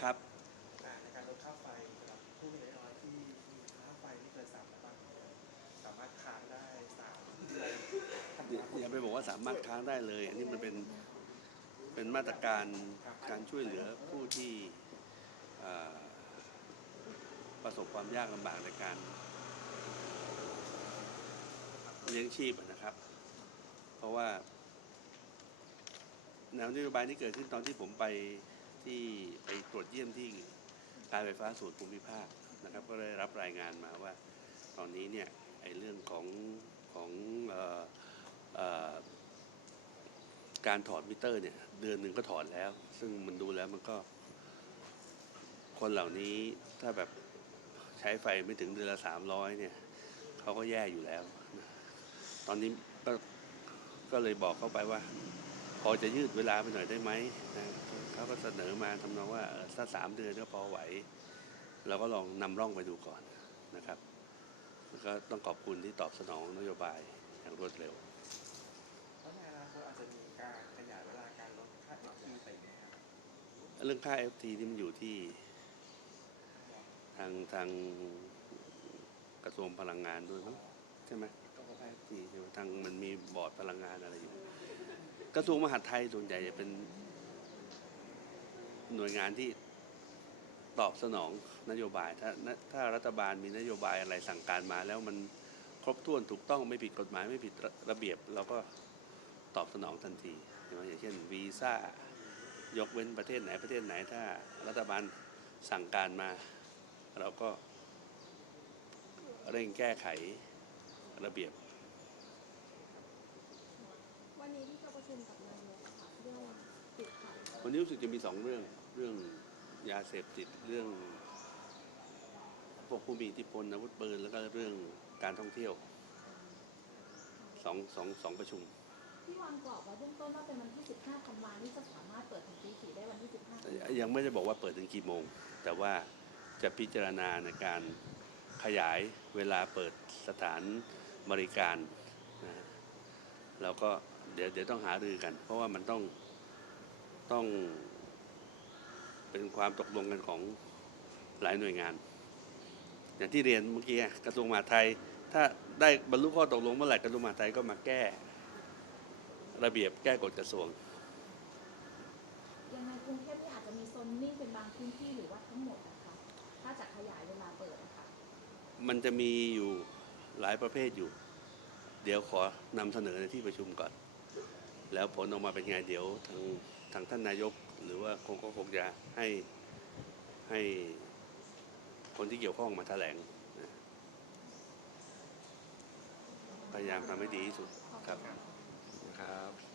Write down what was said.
ครับอ่าในการลดค่าไฟสำหรับผู้มีรายได้น้อยที่มีค่าไฟที่เกินสามร้อยบาทสามารถค้างได้สามเดือนธันอย่าวาคม อย่าไปบอกว่าสามารถค้างได้เลย อันนี้มันเป็นเป็นมาตรการการช่วยเหลือผู้ที่เอ่อประสบความยากลำบากในการเลี้ยงชีพอะนะครับ เพราะว่าแนวนโยบายนี้เกิดขึ้นตอนที่ผมไป ที่ไปตรวจเยี่ยมที่การไฟฟ้าส่วนภูมิภาคนะครับ ก็ได้รับรายงานมาว่า ตอนนี้เนี่ยไอ้เรื่องของของออการถอดมิเตอร์เนี่ยเดือนหนึ่งก็ถอดแล้ว ซึ่งมันดูแล้วมันก็ คนเหล่านี้ถ้าแบบใช้ไฟไม่ถึงเดือนละสามร้อยเนี่ยเขาก็แย่อยู่แล้ว ตอนนี้ก็ก็เลยบอกเขาไปว่า พอจะยืดเวลาไปหน่อยได้ไหมนะ เขาก็เสนอมาทำนองว่าเออถ้าสามเดือนก็พอไหว เราก็ลองนำร่องไปดูก่อนนะครับแล้วก็ต้องขอบคุณที่ตอบสนองนโยบายอย่างรวดเร็วเพราะในอนาคตอาจจะมีการขยายเวลาการลดค่า FT ไปไหมครับเรื่องค่า FT นี่มันอยู่ที่ ทางทางกระทรวงพลังงานด้วยมั้งใช่ไหมต้องค่า FT ใช่ไหมทางมันมีบอร์ดพลังงานอะไรอยู่ กระทรวงมหาดไทยส่วนใหญ่จะเป็น หน่วยงานที่ตอบสนองนโยบาย ถ้าถ้ารัฐบาลมีนโยบายอะไรสั่งการมา แล้วมันครบถ้วนถูกต้องไม่ผิดกฎหมายไม่ผิดระระเบียบ เราก็ตอบสนองทันทีอย่างเช่นวีซ่ายกเว้นประเทศไหนประเทศไหน ถ้ารัฐบาลสั่งการมา เราก็เร่งแก้ไขระเบียบ วันนี้ที่เจะประชุมกับนายกอะค่ะเรื่องติดขัด วันนี้รู้สึกจะมีสองเรื่องเรื่องยาเสพติดเรื่องพวกผู้มีอิทธิพลอาวุธปืนแล้วก็เรื่องการท่องเที่ยวสองสองสองประชุมที่วางกรอบไว้เบื้องต้นว่าเป็นวันที่ 15ธันวานี่จะสามารถเปิดถึงตีสี่ได้วันที่ 15ธันวายังไม่ได้บอกว่าเปิดถึงกี่โมง แต่ว่าจะพิจารณาในการขยายเวลาเปิดสถานบริการนะฮะแล้วก็เดี๋ยวเดี๋ยวต้องหารือกัน เพราะว่ามันต้อง ต้องเป็นความตกลงกันของหลายหน่วยงาน อย่างที่เรียนเมื่อกี้กระทรวงมหาดไทย ถ้าได้บรรลุข้อตกลงเมื่อไหร่กระทรวงมหาดไทยก็มาแก้ ระเบียบแก้กฎกระทรวงยังไงกรุงเทพนี่อาจจะมีโซนนิ่งเป็นบางพื้นที่หรือว่าทั้งหมดนะคะถ้าจะขยายเวลาเปิดนะคะมันจะมีอยู่หลายประเภทอยู่ เดี๋ยวขอนำเสนอในที่ประชุมก่อน แล้วผลออกมาเป็นไงเดี๋ยวทางทางท่านนายก หรือว่าคงก็คงจะให้ให้คนที่เกี่ยวข้องมาแถลงนะพยายามทำให้ดีที่สุดครับครับ